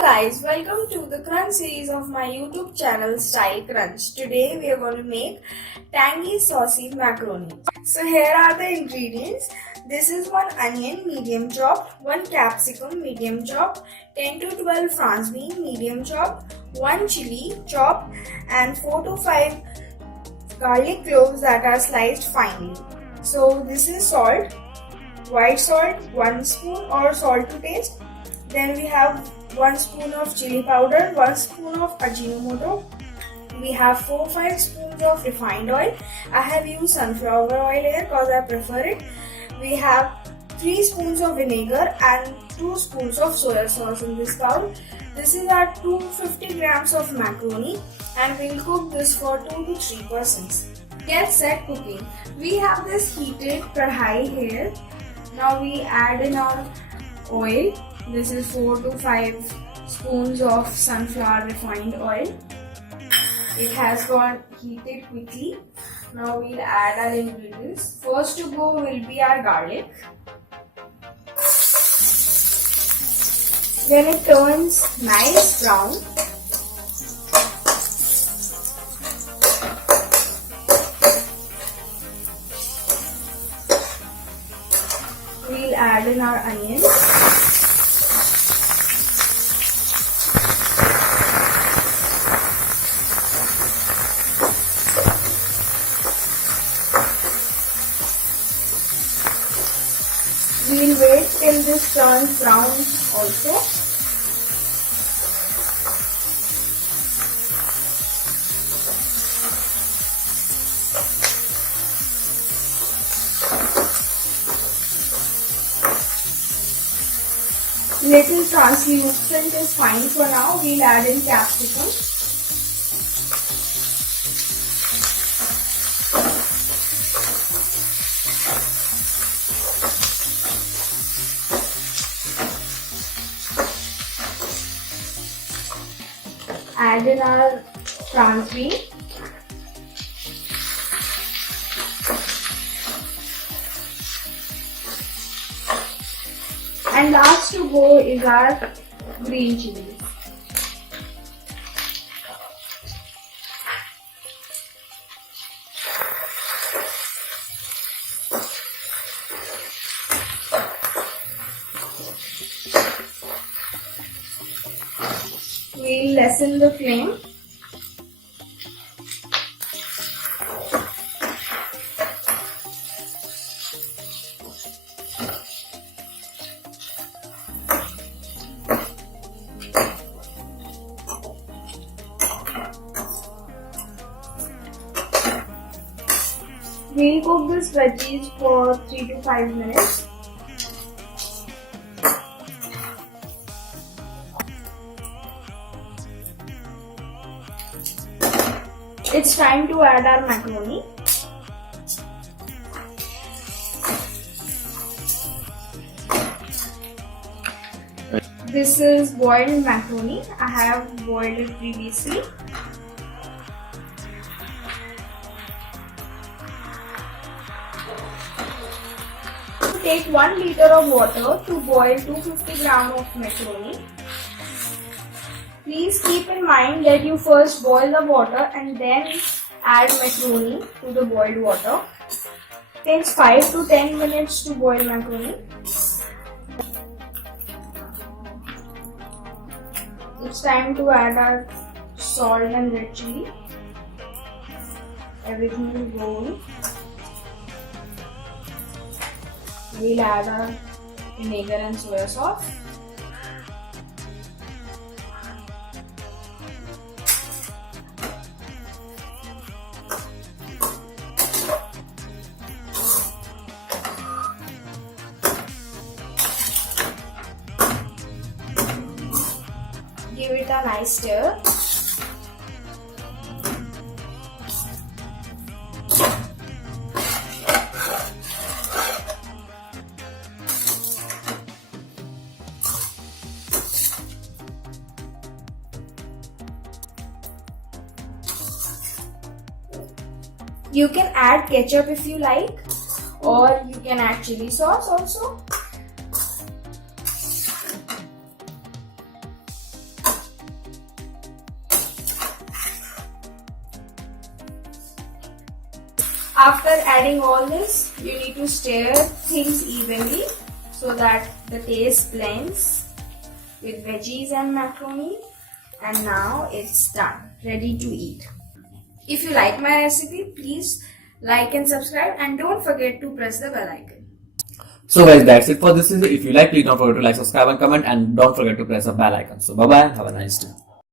Guys, welcome to the crunch series of my YouTube channel Style Crunch. Today we are going to make tangy saucy macaroni. So here are the ingredients. This is 1 onion medium chopped, 1 capsicum medium chopped, 10 to 12 France bean medium chopped, 1 chilli chopped and 4 to 5 garlic cloves that are sliced finely. So this is salt, white salt, 1 spoon or salt to taste. Then we have 1 spoon of chili powder, 1 spoon of ajinomoto. We have 4-5 spoons of refined oil. I have used sunflower oil here because I prefer it. We have 3 spoons of vinegar and 2 spoons of soya sauce in this bowl. This is our 250 grams of macaroni and we'll cook this for 2 to 3 persons. Get set cooking. We have this heated kadhai here. Now we add in our oil. This is 4 to 5 spoons of sunflower refined oil. It has got heated quickly. Now we'll add our ingredients. First to go will be our garlic. When it turns nice brown, we'll add in our onions. We'll wait till this turns brown also. Little translucent is fine for now. We'll add in capsicum. Add in our France bean. And last to go is our green chilli. We'll lessen the flame. We'll cook this veggies for 3 to 5 minutes. It's time to add our macaroni. This is boiled macaroni. I have boiled it previously. Take 1 liter of water to boil 250 grams of macaroni. Please keep in mind that you first boil the water and then add macaroni to the boiled water. It takes 5 to 10 minutes to boil macaroni. It's time to add our salt and red chilli. Everything will go in. We'll add our vinegar and soya sauce. Give it a nice stir. You can add ketchup if you like, or you can add chili sauce also. After adding all this, you need to stir things evenly so that the taste blends with veggies and macaroni. And now it's done, ready to eat. If you like my recipe, please like and subscribe, and don't forget to press the bell icon. So guys, that's it for this video. If you like, please don't forget to like, subscribe and comment, and don't forget to press the bell icon. So bye bye, have a nice day.